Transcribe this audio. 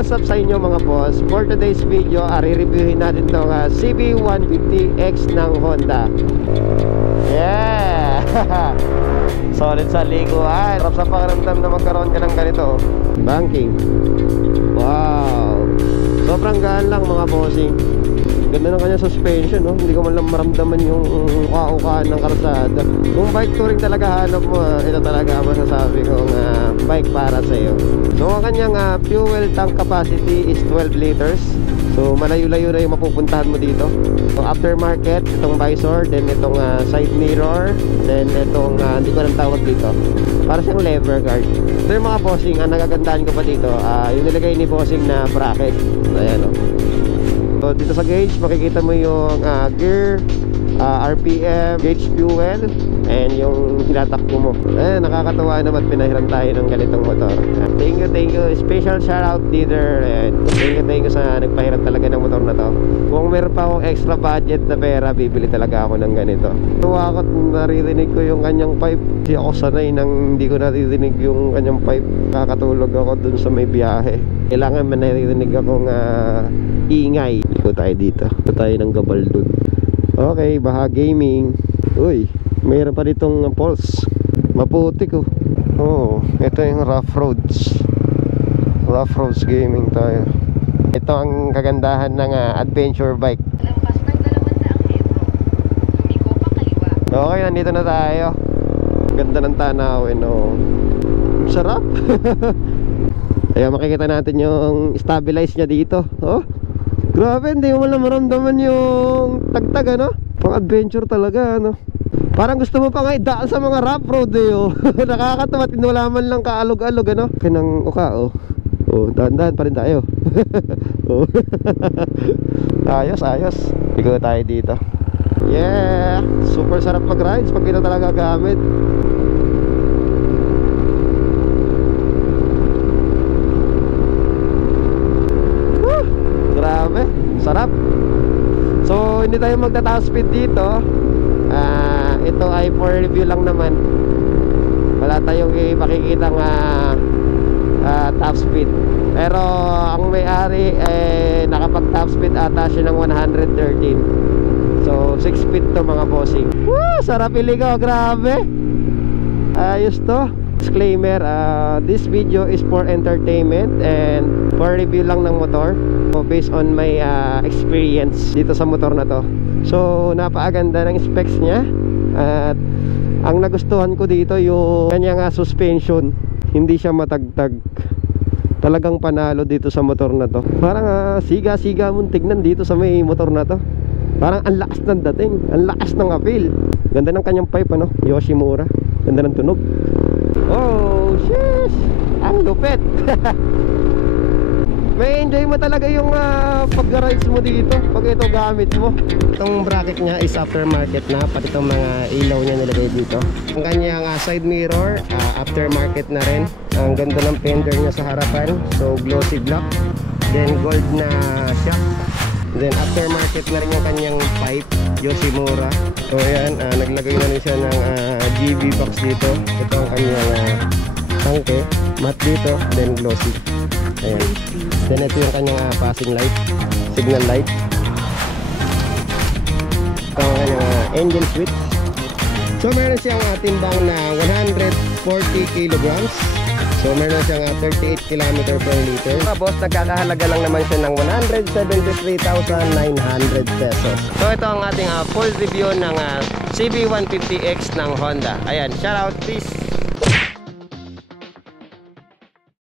what's up sa inyo mga boss? For today's video, re-reviewin natin itong CB150X ng Honda. Yeah! Solid sa liguan. Sarap sa pakiramdam na magkaroon ka ng ganito. Banking. Wow! Sobrang gaan lang mga bossing. Ganda ng kanya suspension, no? Hindi ko man lang maramdaman yung uka-ukaan ng karsada. Kung bike touring talaga hanap mo, ito talaga masasabi kong bike para sa iyo. So ang kanyang fuel tank capacity is 12 liters. So malayo-layo na yung mapupuntahan mo dito. So aftermarket, itong visor, then itong side mirror, then itong hindi ko nang tawag dito. Para siyang lever guard. So yung mga bossing, ang nagagandahan ko pa dito, yung nilagay ni bossing na bracket. Ayan o. So dito sa gauge makikita mo yung gear, RPM, gauge fuel, and yung hinatakbo mo. Nakakatuwa naman pinahiram tayo ng ganitong motor. Thank you. Special shout out leader. Thank you sa nagpahiram talaga ng motor na to. Kung meron pa akong extra budget na pera, bibili talaga ako ng ganito. Tuwa ako naririnig ko yung kanyang pipe. Kasi ako sanay nang hindi ko naririnig yung kanyang pipe. Kakatulog ako dun sa may biyahe. Kailangan man naririnig akong ingay. Liko tayo dito. Liko tayo ng Gabaldon. Okay, Baha Gaming. Uy, mayroon pa ditong Pulse. Maputik oh. Oh, ito yung Rough Roads. Rough Roads Gaming tayo. Ito ang kagandahan ng adventure bike. Lampas ng 200 metro. Lumiko pa kaliwa. Okay, nandito na tayo. Ganda ng tanawin oh. Sarap. Ayan, makikita natin yung stabilize niya dito. Oh, grabe, hindi mo lang maramdaman yung tagtag ano. Pang adventure talaga ano. Parang gusto mo pa nga idaan sa mga rough road eh oh. Nakakatawa, tinulaman lang kaalog-alog ano. Kanang uka oh. Oh, dahan-dahan pa rin tayo. Oh. Ayos. Ikaw tayo dito. Yeah, super sarap mag-rides pag ito talaga gamit. Grabe, sarap. So hindi tayo magta-top speed dito. Ito ay for review lang naman. Wala tayong ipakikitang top speed. Pero ang may-ari nakapag-top speed ata siya ng 113. So 6 speed to mga bossing. Woo! Sarap iligaw, grabe. Ayos to. Disclaimer, this video is for entertainment and for review lang ng motor. So based on my experience dito sa motor na to. So napakaganda ng specs niya. At ang nagustuhan ko dito yung kanyang suspension. Hindi siya matagtag. Talagang panalo dito sa motor na to. Parang siga-siga mong tignan dito sa may motor na to. Parang ang lakas ng dating, ang lakas ng appeal. Ganda ng kanyang pipe ano, Yoshimura. Ganda ng tunog. Oh, sheesh! Ang lupit! May enjoy mo talaga yung pag-rides mo dito pag ito gamit mo. Itong bracket niya is aftermarket na. Pati itong mga ilaw niya nilagay dito. Ang kanyang side mirror, aftermarket na rin. Ang ganda ng fender niya sa harapan. So glossy black. Then gold na shock. Then aftermarket na rin yung kanyang pipe, Yoshimura. So ayan, naglagay na rin siya ng GB box dito. Ito ang kanyang tangke, matte dito, then glossy. Ayan. Then ito yung kanyang passing light, signal light. Ito ang kanyang engine switch. So meron siyang timbang na 140 kilograms. So meron siyang 38 km per liter. Boss, nagkakahalaga lang naman siya ng 173,900 pesos. So ito ang ating full review ng CB150X ng Honda. Ayan, shout out please.